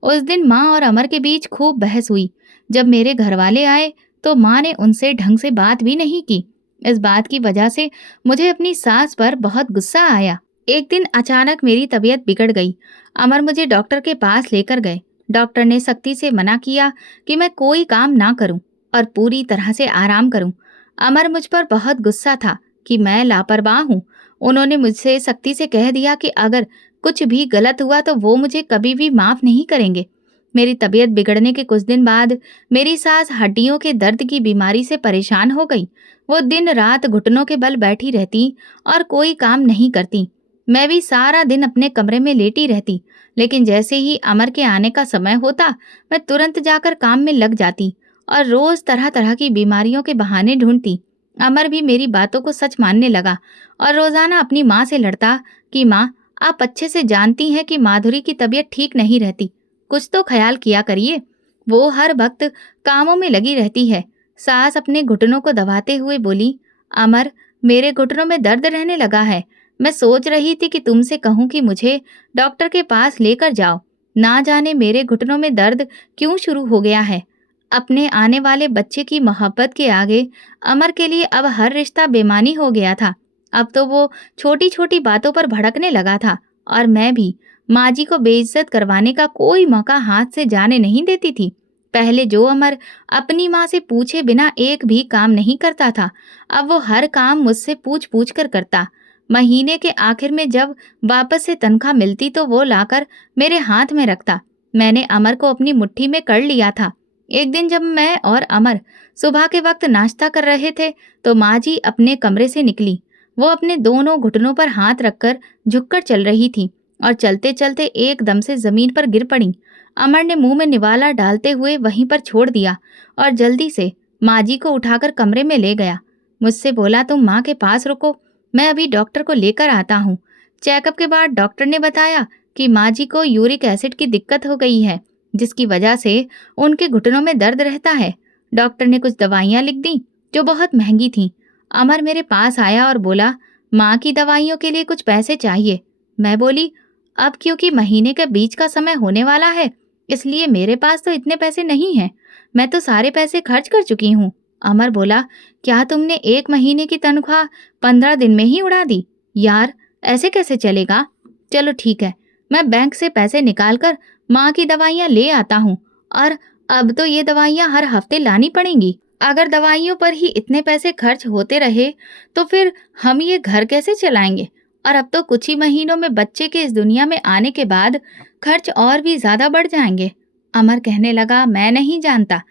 उस दिन माँ और अमर के बीच खूब बहस हुई। जब मेरे घरवाले आए, तो माँ ने उनसे ढंग से बात भी नहीं की। इस बात की वजह से मुझे अपनी सास पर बहुत गुस्सा आया। एक दिन अचानक मेरी तबीयत बिगड़ गई। अमर मुझे डॉक्टर के पास लेकर गए। डॉक्टर ने सख्ती से मना किया कि मैं कोई काम ना करूं और पूरी तरह से आराम करूं। अमर मुझ पर बहुत गुस्सा था कि मैं लापरवाह हूं। उन्होंने मुझसे सख्ती से कह दिया कि अगर कुछ भी गलत हुआ तो वो मुझे कभी भी माफ नहीं करेंगे। मेरी तबीयत बिगड़ने के कुछ दिन बाद मेरी सास हड्डियों के दर्द की बीमारी से परेशान हो गई। वो दिन रात घुटनों के बल बैठी रहती और कोई काम नहीं करती। मैं भी सारा दिन अपने कमरे में लेटी रहती, लेकिन जैसे ही अमर के आने का समय होता, मैं तुरंत जाकर काम में लग जाती और रोज तरह तरह की बीमारियों के बहाने ढूंढती। अमर भी मेरी बातों को सच मानने लगा और रोजाना अपनी माँ से लड़ता कि माँ, आप अच्छे से जानती हैं कि माधुरी की तबीयत ठीक नहीं रहती, कुछ तो ख्याल किया करिए। वो हर वक्त कामों में लगी रहती है। सास अपने घुटनों को दबाते हुए बोली, अमर, मेरे घुटनों में दर्द रहने लगा है। मैं सोच रही थी कि तुमसे कहूं कि मुझे डॉक्टर के पास लेकर जाओ। ना जाने मेरे घुटनों में दर्द क्यों शुरू हो गया है। अपने आने वाले बच्चे की मोहब्बत के आगे अमर के लिए अब हर रिश्ता बेमानी हो गया था। अब तो वो छोटी छोटी बातों पर भड़कने लगा था और मैं भी माँ जी को बेइज्जत करवाने का कोई मौका हाथ से जाने नहीं देती थी। पहले जो अमर अपनी माँ से पूछे बिना एक भी काम नहीं करता था, अब वो हर काम मुझसे पूछ पूछ कर करता। महीने के आखिर में जब वापस से तनख्वाह मिलती तो वो लाकर मेरे हाथ में रखता। मैंने अमर को अपनी मुट्ठी में कर लिया था। एक दिन जब मैं और अमर सुबह के वक्त नाश्ता कर रहे थे, तो माँ जी अपने कमरे से निकली। वो अपने दोनों घुटनों पर हाथ रखकर झुककर चल रही थी और चलते चलते एकदम से जमीन पर गिर पड़ी। अमर ने मुंह में निवाला डालते हुए वहीं पर छोड़ दिया और जल्दी से माँ जी को उठाकर कमरे में ले गया। मुझसे बोला, तुम माँ के पास रुको, मैं अभी डॉक्टर को लेकर आता हूँ। चेकअप के बाद डॉक्टर ने बताया कि माँ जी को यूरिक एसिड की दिक्कत हो गई है, जिसकी वजह से उनके घुटनों में दर्द रहता है। डॉक्टर ने कुछ दवाइयाँ लिख दी जो बहुत महंगी थीं। अमर मेरे पास आया और बोला, माँ की दवाइयों के लिए कुछ पैसे चाहिए। मैं बोली, अब क्योंकि महीने के बीच का समय होने वाला है, इसलिए मेरे पास तो इतने पैसे नहीं हैं। मैं तो सारे पैसे खर्च कर चुकी हूँ। अमर बोला, क्या तुमने 1 महीने की तनख्वाह 15 दिन में ही उड़ा दी? यार, ऐसे कैसे चलेगा? चलो ठीक है, मैं बैंक से पैसे निकालकर माँ की दवाइयाँ ले आता हूँ। और अब तो ये दवाइयाँ हर हफ्ते लानी पड़ेंगी। अगर दवाइयों पर ही इतने पैसे खर्च होते रहे, तो फिर हम ये घर कैसे चलाएंगे? और अब तो कुछ ही महीनों में बच्चे के इस दुनिया में आने के बाद खर्च और भी ज्यादा बढ़ जाएंगे। अमर कहने लगा, मैं नहीं जानता,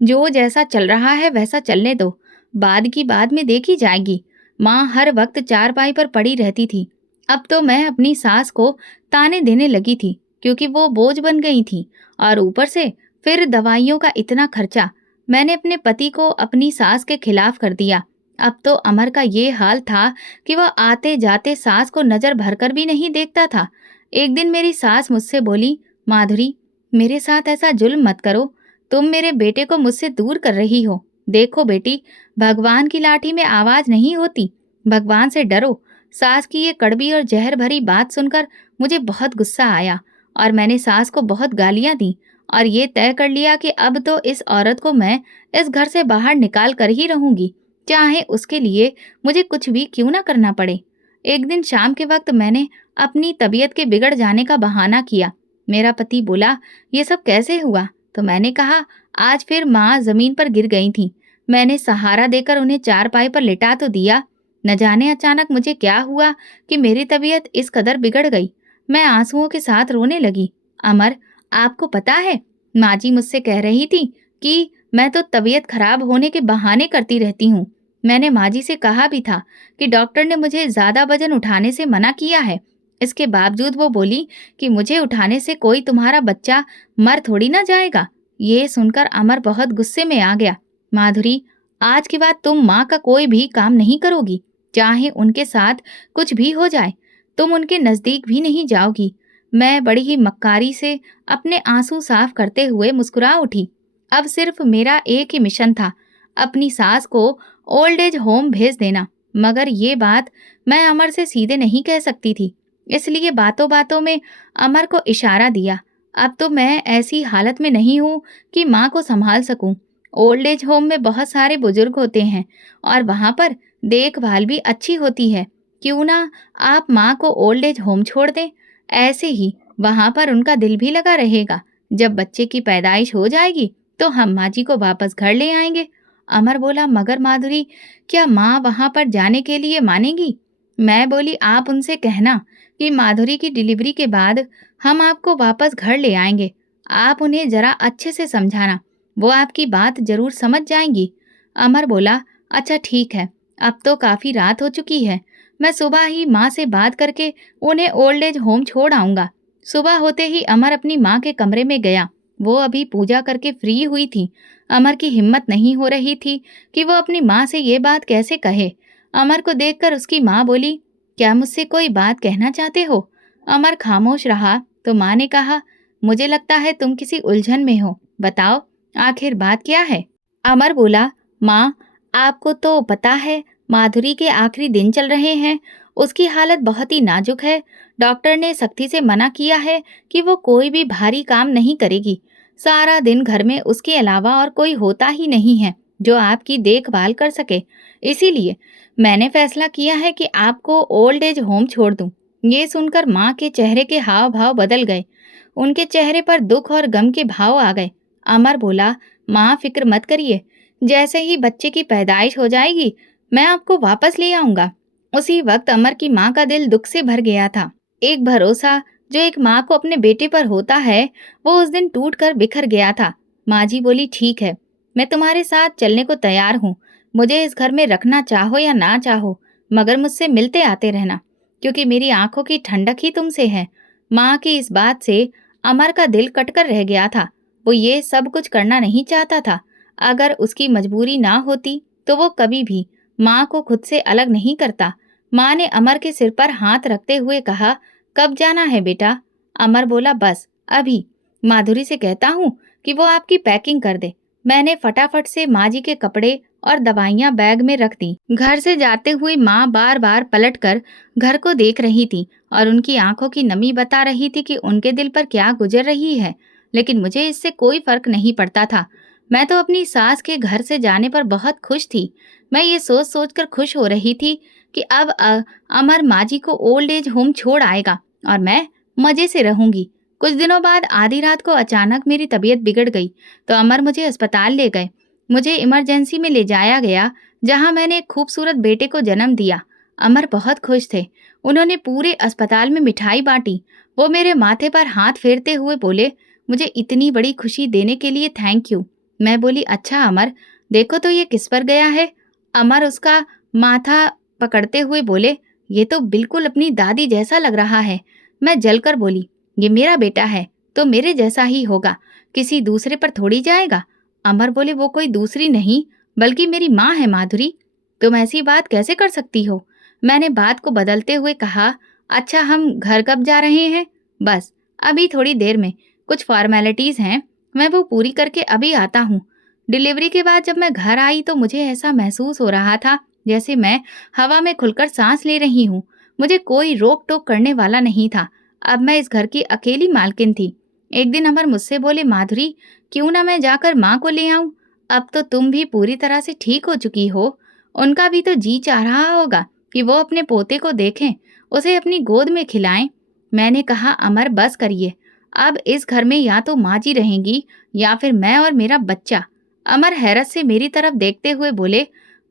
जो जैसा चल रहा है वैसा चलने दो, बाद की बाद में देखी जाएगी। माँ हर वक्त चारपाई पर पड़ी रहती थी। अब तो मैं अपनी सास को ताने देने लगी थी, क्योंकि वो बोझ बन गई थी और ऊपर से फिर दवाइयों का इतना खर्चा। मैंने अपने पति को अपनी सास के खिलाफ कर दिया। अब तो अमर का ये हाल था कि वह आते जाते सास को नजर भरकर भी नहीं देखता था। एक दिन मेरी सास मुझसे बोली, माधुरी, मेरे साथ ऐसा जुल्म मत करो, तुम मेरे बेटे को मुझसे दूर कर रही हो। देखो बेटी, भगवान की लाठी में आवाज नहीं होती, भगवान से डरो। सास की ये कड़वी और जहर भरी बात सुनकर मुझे बहुत गुस्सा आया और मैंने सास को बहुत गालियां दी और ये तय कर लिया कि अब तो इस औरत को मैं इस घर से बाहर निकाल कर ही रहूंगी, चाहे उसके लिए मुझे कुछ भी क्यों ना करना पड़े। एक दिन शाम के वक्त मैंने अपनी तबीयत के बिगड़ जाने का बहाना किया। मेरा पति बोला, ये सब कैसे हुआ? तो मैंने कहा, आज फिर माँ जमीन पर गिर गई थी। मैंने सहारा देकर उन्हें चारपाई पर लिटा तो दिया। न जाने अचानक मुझे क्या हुआ कि मेरी तबीयत इस कदर बिगड़ गई। मैं आंसुओं के साथ रोने लगी। अमर, आपको पता है, माँ जी मुझसे कह रही थी कि मैं तो तबीयत खराब होने के बहाने करती रहती हूँ। मैंने माँ जी से कहा भी था कि डॉक्टर ने मुझे ज़्यादा वजन उठाने से मना किया है। इसके बावजूद वो बोली कि मुझे उठाने से कोई तुम्हारा बच्चा मर थोड़ी ना जाएगा। ये सुनकर अमर बहुत गुस्से में आ गया। माधुरी, आज के बाद तुम माँ का कोई भी काम नहीं करोगी, चाहे उनके साथ कुछ भी हो जाए। तुम उनके नज़दीक भी नहीं जाओगी। मैं बड़ी ही मक्कारी से अपने आंसू साफ करते हुए मुस्कुरा उठी। अब सिर्फ मेरा एक ही मिशन था, अपनी सास को ओल्ड एज होम भेज देना। मगर ये बात मैं अमर से सीधे नहीं कह सकती थी, इसलिए बातों बातों में अमर को इशारा दिया। अब तो मैं ऐसी हालत में नहीं हूँ कि माँ को संभाल सकूं। ओल्ड एज होम में बहुत सारे बुजुर्ग होते हैं और वहाँ पर देखभाल भी अच्छी होती है। क्यों ना आप माँ को ओल्ड एज होम छोड़ दें? ऐसे ही वहाँ पर उनका दिल भी लगा रहेगा। जब बच्चे की पैदाइश हो जाएगी तो हम माँ जी को वापस घर ले आएंगे। अमर बोला, मगर माधुरी, क्या माँ वहाँ पर जाने के लिए मानेगी? मैं बोली, आप उनसे कहना कि माधुरी की डिलीवरी के बाद हम आपको वापस घर ले आएंगे। आप उन्हें जरा अच्छे से समझाना, वो आपकी बात जरूर समझ जाएंगी। अमर बोला, अच्छा ठीक है, अब तो काफी रात हो चुकी है, मैं सुबह ही माँ से बात करके उन्हें ओल्ड एज होम छोड़ आऊंगा। सुबह होते ही अमर अपनी माँ के कमरे में गया। वो अभी पूजा करके फ्री हुई थी। अमर की हिम्मत नहीं हो रही थी कि वो अपनी माँ से ये बात कैसे कहे। अमर को देखकर उसकी माँ बोली, क्या मुझसे कोई बात कहना चाहते हो? अमर खामोश रहा तो माँ ने कहा, मुझे लगता है तुम किसी उलझन में हो, बताओ आखिर बात क्या है? अमर बोला, माँ, आपको तो पता है माधुरी के आखिरी दिन चल रहे हैं, उसकी हालत बहुत ही नाजुक है। डॉक्टर ने सख्ती से मना किया है कि वो कोई भी भारी काम नहीं करेगी। सारा दिन घर में उसके अलावा और कोई होता ही नहीं है जो आपकी देखभाल कर सके। इसीलिए मैंने फैसला किया है कि आपको ओल्ड एज होम छोड़ दूं। ये सुनकर माँ के चेहरे के हाव भाव बदल गए। उनके चेहरे पर दुख और गम के भाव आ गए। अमर बोला, माँ फिक्र मत करिए, जैसे ही बच्चे की पैदाइश हो जाएगी मैं आपको वापस ले आऊंगा। उसी वक्त अमर की माँ का दिल दुख से भर गया था। एक भरोसा जो एक माँ को अपने बेटे पर होता है, वो उस दिन टूट कर बिखर गया था। माँ जी बोली, ठीक है, मैं तुम्हारे साथ चलने को तैयार हूँ। मुझे इस घर में रखना चाहो या ना चाहो, मगर मुझसे मिलते आते रहना, क्योंकि मेरी आंखों की ठंडक ही तुमसे है। माँ की इस बात से अमर का दिल कटकर रह गया था। वो ये सब कुछ करना नहीं चाहता था। अगर उसकी मजबूरी ना होती तो वो कभी भी माँ को खुद से अलग नहीं करता। माँ ने अमर के सिर पर हाथ रखते हुए कहा, कब जाना है बेटा? अमर बोला, बस अभी। माधुरी से कहता हूँ कि वो आपकी पैकिंग कर दे। मैंने फटाफट से माँ जी के कपड़े और दवाइयाँ बैग में रख दी। घर से जाते हुए माँ बार बार पलट कर घर को देख रही थी और उनकी आंखों की नमी बता रही थी कि उनके दिल पर क्या गुजर रही है। लेकिन मुझे इससे कोई फर्क नहीं पड़ता था। मैं तो अपनी सास के घर से जाने पर बहुत खुश थी। मैं ये सोच सोच कर खुश हो रही थी कि अब अमर माँ जी को ओल्ड एज होम छोड़ आएगा और मैं मजे से रहूंगी। कुछ दिनों बाद आधी रात को अचानक मेरी तबीयत बिगड़ गई तो अमर मुझे अस्पताल ले गए। मुझे इमरजेंसी में ले जाया गया, जहां मैंने एक खूबसूरत बेटे को जन्म दिया। अमर बहुत खुश थे। उन्होंने पूरे अस्पताल में मिठाई बांटी। वो मेरे माथे पर हाथ फेरते हुए बोले, मुझे इतनी बड़ी खुशी देने के लिए थैंक यू। मैं बोली, अच्छा अमर, देखो तो ये किस पर गया है? अमर उसका माथा पकड़ते हुए बोले, ये तो बिल्कुल अपनी दादी जैसा लग रहा है। मैं जलकर बोली, ये मेरा बेटा है तो मेरे जैसा ही होगा, किसी दूसरे पर थोड़ी जाएगा। अमर बोले, वो कोई दूसरी नहीं बल्कि मेरी माँ है माधुरी। तुम ऐसी बात कैसे कर सकती हो? मैंने बात को बदलते हुए कहा, अच्छा हम घर कब जा रहे हैं? बस अभी थोड़ी देर में, कुछ फॉर्मेलिटीज हैं, मैं वो पूरी करके अभी आता हूँ। डिलीवरी के बाद जब मैं घर आई तो मुझे ऐसा महसूस हो रहा था जैसे मैं हवा में खुलकर सांस ले रही हूँ। मुझे कोई रोक टोक करने वाला नहीं था। अब मैं इस घर की अकेली मालकिन थी। एक दिन अमर मुझसे बोले, माधुरी, क्यों ना मैं जाकर माँ को ले आऊं? अब तो तुम भी पूरी तरह से ठीक हो चुकी हो। उनका भी तो जी चाह रहा होगा कि वो अपने पोते को देखें, उसे अपनी गोद में खिलाएं। मैंने कहा, अमर बस करिए, अब इस घर में या तो माँ जी रहेंगी या फिर मैं और मेरा बच्चा। अमर हैरत से मेरी तरफ देखते हुए बोले,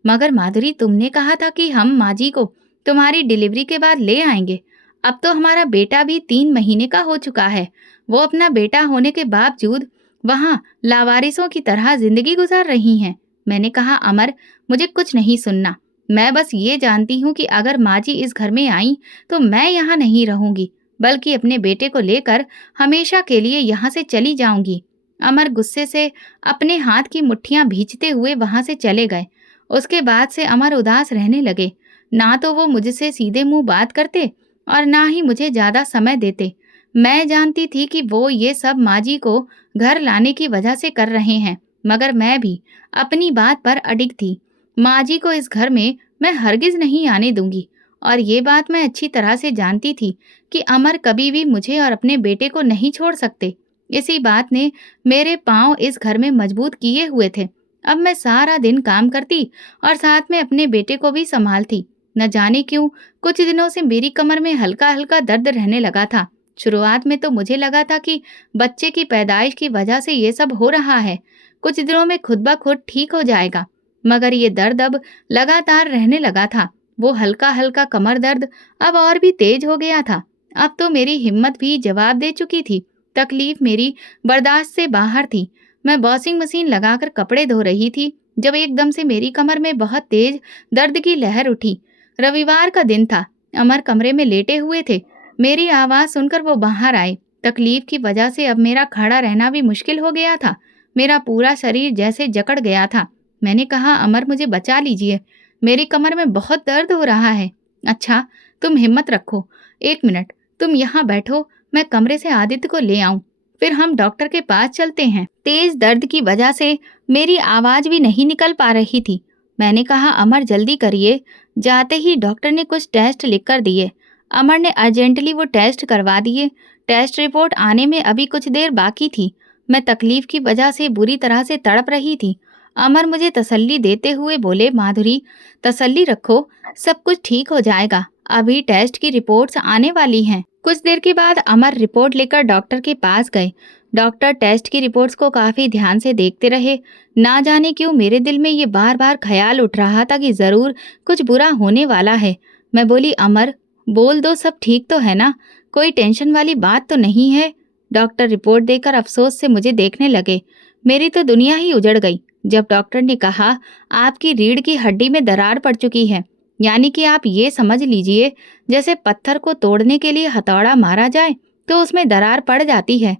मगर माधुरी, तुमने कहा था कि हम माँ जी को तुम्हारी डिलीवरी के बाद ले आएंगे। अब तो हमारा बेटा भी 3 महीने का हो चुका है। वो अपना बेटा होने के बावजूद वहाँ लावारिसों की तरह जिंदगी गुजार रही हैं। मैंने कहा, अमर, मुझे कुछ नहीं सुनना। मैं बस ये जानती हूँ कि अगर माँ जी इस घर में आई तो मैं यहाँ नहीं रहूंगी, बल्कि अपने बेटे को लेकर हमेशा के लिए यहाँ से चली जाऊंगी। अमर गुस्से से अपने हाथ की मुट्ठियां भींचते हुए वहां से चले गए। उसके बाद से अमर उदास रहने लगे। ना तो वो मुझसे सीधे मुंह बात करते और ना ही मुझे ज्यादा समय देते। मैं जानती थी कि वो ये सब माँ जी को घर लाने की वजह से कर रहे हैं, मगर मैं भी अपनी बात पर अडिग थी। माँ जी को इस घर में मैं हरगिज नहीं आने दूंगी, और ये बात मैं अच्छी तरह से जानती थी कि अमर कभी भी मुझे और अपने बेटे को नहीं छोड़ सकते। इसी बात ने मेरे पांव इस घर में मजबूत किए हुए थे। अब मैं सारा दिन काम करती और साथ में अपने बेटे को भी संभालती। न जाने क्यों कुछ दिनों से मेरी कमर में हल्का हल्का दर्द रहने लगा था। शुरुआत में तो मुझे लगा था कि बच्चे की पैदाइश की वजह से ये सब हो रहा है, कुछ दिनों में खुद ब खुद ठीक हो जाएगा। मगर ये दर्द अब लगातार रहने लगा था। वो हल्का हल्का कमर दर्द अब और भी तेज हो गया था। अब तो मेरी हिम्मत भी जवाब दे चुकी थी। तकलीफ मेरी बर्दाश्त से बाहर थी। मैं वॉशिंग मशीन लगाकर कपड़े धो रही थी जब एकदम से मेरी कमर में बहुत तेज दर्द की लहर उठी। रविवार का दिन था। अमर कमरे में लेटे हुए थे। मेरी आवाज सुनकर वो बाहर आए। तकलीफ की वजह से अब मेरा खड़ा रहना भी मुश्किल हो गया था। मेरा पूरा शरीर जैसे जकड़ गया था। मैंने कहा, अमर, मुझे बचा लीजिए, मेरी कमर में बहुत दर्द हो रहा है। अच्छा, तुम हिम्मत रखो, 1 मिनट तुम यहाँ बैठो, मैं कमरे से आदित्य को ले आऊं, फिर हम डॉक्टर के पास चलते हैं। तेज दर्द की वजह से मेरी आवाज भी नहीं निकल पा रही थी। मैंने कहा, अमर, जल्दी करिए। जाते ही डॉक्टर ने कुछ टेस्ट लिख कर दिए। अमर ने अर्जेंटली वो टेस्ट करवा दिए। टेस्ट रिपोर्ट आने में अभी कुछ देर बाकी थी। मैं तकलीफ की वजह से बुरी तरह से तड़प रही थी। अमर मुझे तसल्ली देते हुए बोले, माधुरी, तसल्ली रखो, सब कुछ ठीक हो जाएगा, अभी टेस्ट की रिपोर्ट्स आने वाली हैं। कुछ देर के बाद अमर रिपोर्ट लेकर डॉक्टर के पास गए। डॉक्टर टेस्ट की रिपोर्ट्स को काफी ध्यान से देखते रहे। ना जाने क्यों मेरे दिल में ये बार बार ख्याल उठ रहा था कि जरूर कुछ बुरा होने वाला है। मैं बोली, अमर, बोल दो, सब ठीक तो है ना, कोई टेंशन वाली बात तो नहीं है। डॉक्टर रिपोर्ट देकर अफसोस से मुझे देखने लगे। मेरी तो दुनिया ही उजड़ गई जब डॉक्टर ने कहा, आपकी रीढ़ की हड्डी में दरार पड़ चुकी है। यानी कि आप ये समझ लीजिए, जैसे पत्थर को तोड़ने के लिए हथौड़ा मारा जाए तो उसमें दरार पड़ जाती है।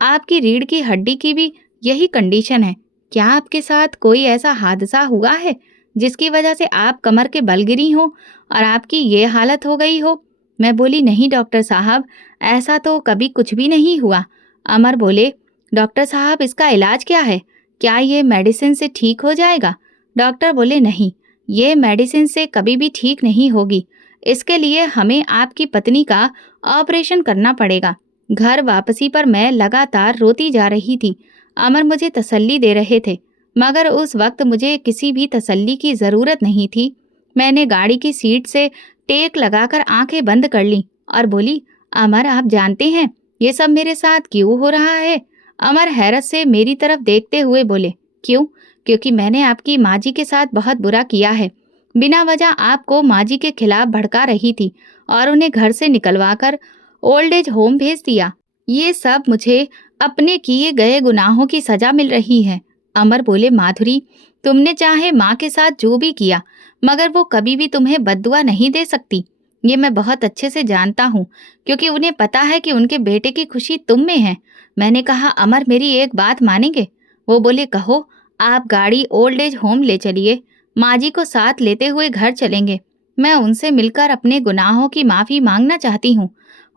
आपकी रीढ़ की हड्डी की भी यही कंडीशन है। क्या आपके साथ कोई ऐसा हादसा हुआ है जिसकी वजह से आप कमर के बल गिरी हो और आपकी ये हालत हो गई हो? मैं बोली, नहीं डॉक्टर साहब, ऐसा तो कभी कुछ भी नहीं हुआ। अमर बोले, डॉक्टर साहब, इसका इलाज क्या है? क्या ये मेडिसिन से ठीक हो जाएगा? डॉक्टर बोले, नहीं, ये मेडिसिन से कभी भी ठीक नहीं होगी। इसके लिए हमें आपकी पत्नी का ऑपरेशन करना पड़ेगा। घर वापसी पर मैं लगातार रोती जा रही थी। अमर मुझे तसल्ली दे रहे थे, मगर उस वक्त मुझे किसी भी तसल्ली की ज़रूरत नहीं थी। मैंने गाड़ी की सीट से टेक लगाकर आंखें बंद कर ली और बोली, अमर, आप जानते हैं ये सब मेरे साथ क्यों हो रहा है? अमर हैरत से मेरी तरफ देखते हुए बोले, क्यों? क्योंकि मैंने आपकी माँ जी के साथ बहुत बुरा किया है। बिना वजह आपको माँ जी के खिलाफ भड़का रही थी और उन्हें घर से निकलवाकर ओल्ड एज होम भेज दिया। ये सब मुझे अपने किए गए गुनाहों की सजा मिल रही है। अमर बोले, माधुरी, तुमने चाहे माँ के साथ जो भी किया, मगर वो कभी भी तुम्हें बद्दुआ नहीं दे सकती। ये मैं बहुत अच्छे से जानता हूँ, क्योंकि उन्हें पता है कि उनके बेटे की खुशी तुम में है। मैंने कहा, अमर, मेरी एक बात मानेंगे? वो बोले, कहो। आप गाड़ी ओल्ड एज होम ले चलिए, माँ जी को साथ लेते हुए घर चलेंगे। मैं उनसे मिलकर अपने गुनाहों की माफ़ी मांगना चाहती हूँ।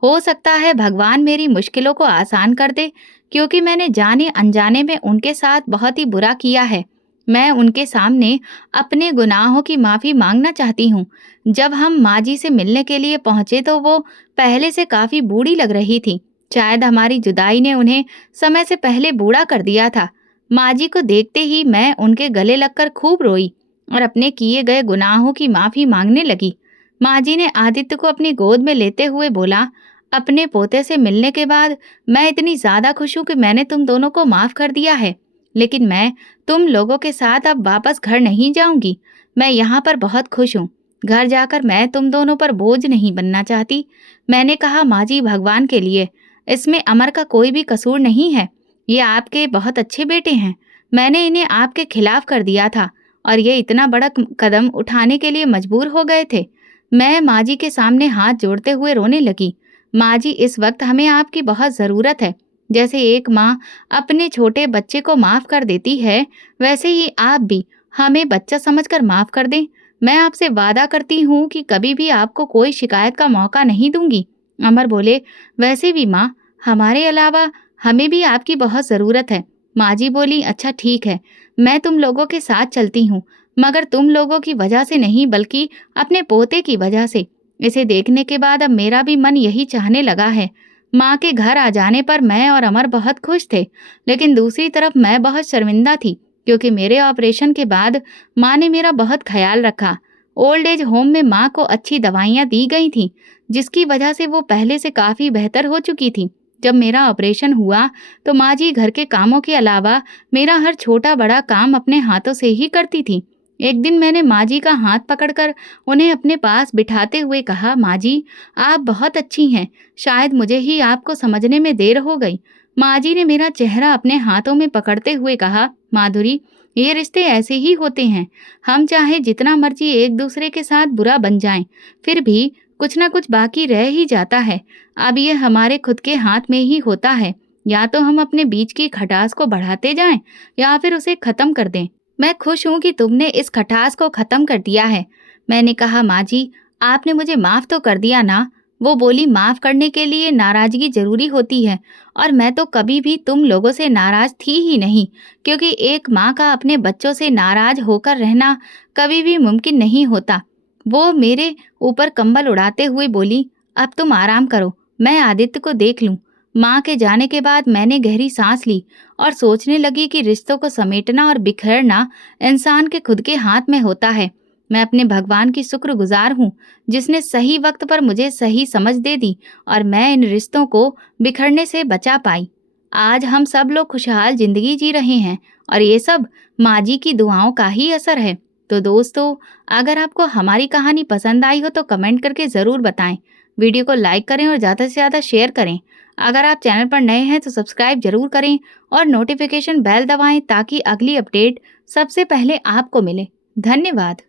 हो सकता है भगवान मेरी मुश्किलों को आसान कर दे, क्योंकि मैंने जाने अनजाने में उनके साथ बहुत ही बुरा किया है। मैं उनके सामने अपने गुनाहों की माफ़ी मांगना चाहती हूँ। जब हम माँ जी से मिलने के लिए पहुँचे तो वो पहले से काफ़ी बूढ़ी लग रही थी। शायद हमारी जुदाई ने उन्हें समय से पहले बूढ़ा कर दिया था। माँ जी को देखते ही मैं उनके गले लगकर खूब रोई और अपने किए गए गुनाहों की माफ़ी मांगने लगी। माँ जी ने आदित्य को अपनी गोद में लेते हुए बोला, अपने पोते से मिलने के बाद मैं इतनी ज़्यादा खुश हूँ कि मैंने तुम दोनों को माफ़ कर दिया है। लेकिन मैं तुम लोगों के साथ अब वापस घर नहीं जाऊंगी। मैं यहाँ पर बहुत खुश हूँ। घर जाकर मैं तुम दोनों पर बोझ नहीं बनना चाहती। मैंने कहा, माँ जी, भगवान के लिए इसमें अमर का कोई भी कसूर नहीं है। ये आपके बहुत अच्छे बेटे हैं। मैंने इन्हें आपके खिलाफ कर दिया था और ये इतना बड़ा कदम उठाने के लिए मजबूर हो गए थे। मैं माँ जी के सामने हाथ जोड़ते हुए रोने लगी। माँ जी, इस वक्त हमें आपकी बहुत ज़रूरत है। जैसे एक माँ अपने छोटे बच्चे को माफ़ कर देती है, वैसे ही आप भी हमें बच्चा समझकर माफ़ कर दें। मैं आपसे वादा करती हूँ कि कभी भी आपको कोई शिकायत का मौका नहीं दूंगी। अमर बोले, वैसे भी माँ, हमारे अलावा हमें भी आपकी बहुत ज़रूरत है। माँ जी बोली, अच्छा ठीक है, मैं तुम लोगों के साथ चलती हूँ, मगर तुम लोगों की वजह से नहीं बल्कि अपने पोते की वजह से। इसे देखने के बाद अब मेरा भी मन यही चाहने लगा है। माँ के घर आ जाने पर मैं और अमर बहुत खुश थे, लेकिन दूसरी तरफ मैं बहुत शर्मिंदा थी, क्योंकि मेरे ऑपरेशन के बाद माँ ने मेरा बहुत ख्याल रखा। ओल्ड एज होम में माँ को अच्छी दवाइयाँ दी गई थीं, जिसकी वजह से वो पहले से काफ़ी बेहतर हो चुकी थी। जब मेरा ऑपरेशन हुआ तो माँ जी घर के कामों के अलावा मेरा हर छोटा बड़ा काम अपने हाथों से ही करती थी। एक दिन मैंने माँ जी का हाथ पकड़कर उन्हें अपने पास बिठाते हुए कहा, माँ जी, आप बहुत अच्छी हैं, शायद मुझे ही आपको समझने में देर हो गई। माँ जी ने मेरा चेहरा अपने हाथों में पकड़ते हुए कहा, माधुरी, ये रिश्ते ऐसे ही होते हैं। हम चाहे जितना मर्जी एक दूसरे के साथ बुरा बन जाएं, फिर भी कुछ ना कुछ बाकी रह ही जाता है। अब ये हमारे खुद के हाथ में ही होता है। या तो हम अपने बीच की खटास को बढ़ाते जाएं या फिर उसे खत्म कर दें। मैं खुश हूँ कि तुमने इस खटास को खत्म कर दिया है। मैंने कहा, माँ जी, आपने मुझे माफ तो कर दिया ना? वो बोली, माफ करने के लिए नाराजगी जरूरी होती है और मैं तो कभी भी तुम लोगों से नाराज थी ही नहीं, क्योंकि एक माँ का अपने बच्चों से नाराज होकर रहना कभी भी मुमकिन नहीं होता। वो मेरे ऊपर कंबल उड़ाते हुए बोली, अब तुम आराम करो, मैं आदित्य को देख लूं। माँ के जाने के बाद मैंने गहरी सांस ली और सोचने लगी कि रिश्तों को समेटना और बिखेरना इंसान के खुद के हाथ में होता है। मैं अपने भगवान की शुक्रगुजार हूँ, जिसने सही वक्त पर मुझे सही समझ दे दी और मैं इन रिश्तों को बिखरने से बचा पाई। आज हम सब लोग खुशहाल जिंदगी जी रहे हैं और ये सब माँ जी की दुआओं का ही असर है। तो दोस्तों, अगर आपको हमारी कहानी पसंद आई हो तो कमेंट करके ज़रूर बताएं। वीडियो को लाइक करें और ज़्यादा से ज़्यादा शेयर करें। अगर आप चैनल पर नए हैं तो सब्सक्राइब जरूर करें और नोटिफिकेशन बेल दबाएं ताकि अगली अपडेट सबसे पहले आपको मिले। धन्यवाद।